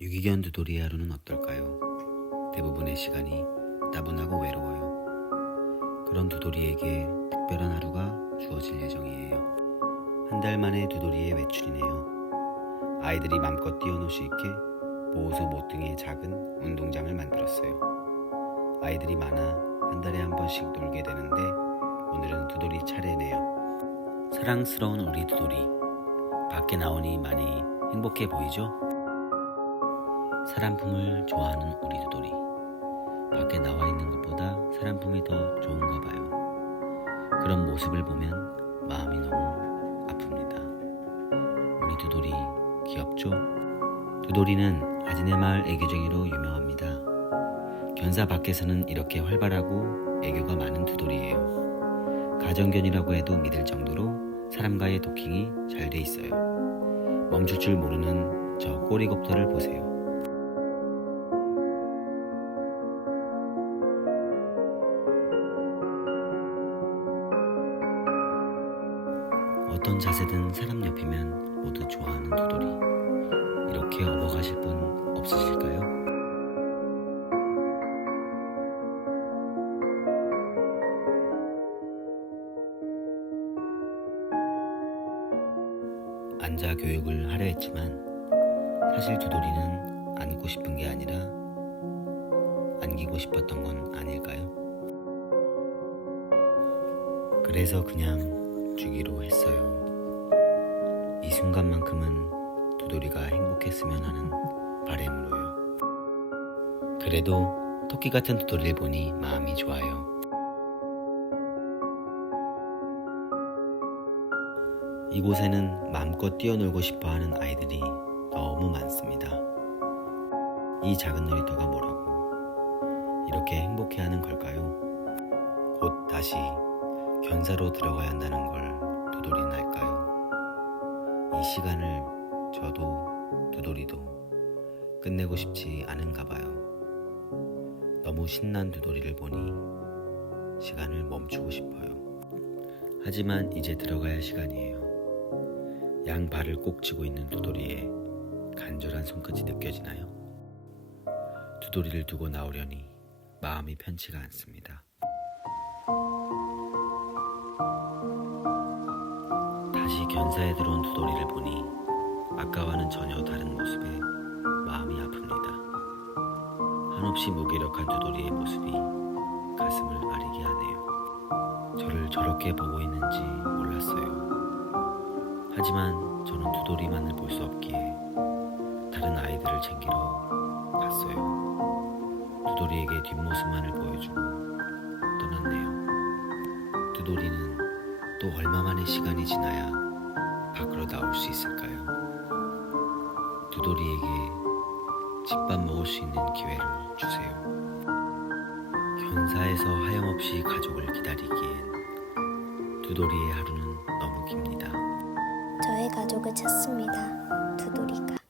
유기견 두돌이의 하루는 어떨까요? 대부분의 시간이 따분하고 외로워요. 그런 두돌이에게 특별한 하루가 주어질 예정이에요. 한 달 만에 두돌이의 외출이네요. 아이들이 맘껏 뛰어놀 수 있게 보호소 모퉁이의 작은 운동장을 만들었어요. 아이들이 많아 한 달에 한 번씩 놀게 되는데 오늘은 두돌이 차례네요. 사랑스러운 우리 두돌이. 밖에 나오니 많이 행복해 보이죠? 사람 품을 좋아하는 우리 두돌이. 밖에 나와 있는 것보다 사람 품이 더 좋은가 봐요. 그런 모습을 보면 마음이 너무 아픕니다. 우리 두돌이 귀엽죠? 두돌이는 아지네 마을 애교쟁이로 유명합니다. 견사 밖에서는 이렇게 활발하고 애교가 많은 두돌이에요. 가정견이라고 해도 믿을 정도로 사람과의 도킹이 잘 돼 있어요. 멈출 줄 모르는 저 꼬리곱터를 보세요. 어떤 자세든 사람 옆이면 모두 좋아하는 두돌이. 이렇게 업어가실 분 없으실까요? 앉아 교육을 하려 했지만 사실 두돌이는 안고 싶은 게 아니라 안기고 싶었던 건 아닐까요? 그래서 그냥 주기로 했어요. 이 순간만큼은 두돌이가 행복했으면 하는 바램으로요. 그래도 토끼 같은 두돌이를 보니 마음이 좋아요. 이곳에는 마음껏 뛰어놀고 싶어 하는 아이들이 너무 많습니다. 이 작은 놀이터가 뭐라고 이렇게 행복해 하는 걸까요? 곧 다시 견사로 들어가야 한다는 걸 두돌이는 알까요? 이 시간을 저도 두돌이도 끝내고 싶지 않은가 봐요. 너무 신난 두돌이를 보니 시간을 멈추고 싶어요. 하지만 이제 들어가야 할 시간이에요. 양 발을 꼭 쥐고 있는 두돌이의 간절한 손끝이 느껴지나요? 두돌이를 두고 나오려니 마음이 편치가 않습니다. 견사에 들어온 두돌이를 보니 아까와는 전혀 다른 모습에 마음이 아픕니다. 한없이 무기력한 두돌이의 모습이 가슴을 아리게 하네요. 저를 저렇게 보고 있는지 몰랐어요. 하지만 저는 두돌이만을 볼 수 없기에 다른 아이들을 챙기러 갔어요. 두돌이에게 뒷모습만을 보여주고 떠났네요. 두돌이는 또 얼마만의 시간이 지나야 밖으로 나올 수 있을까요? 두돌이에게 집밥 먹을 수 있는 기회를 주세요. 견사에서 하염없이 가족을 기다리기엔 두돌이의 하루는 너무 깁니다. 저의 가족을 찾습니다. 두돌이가.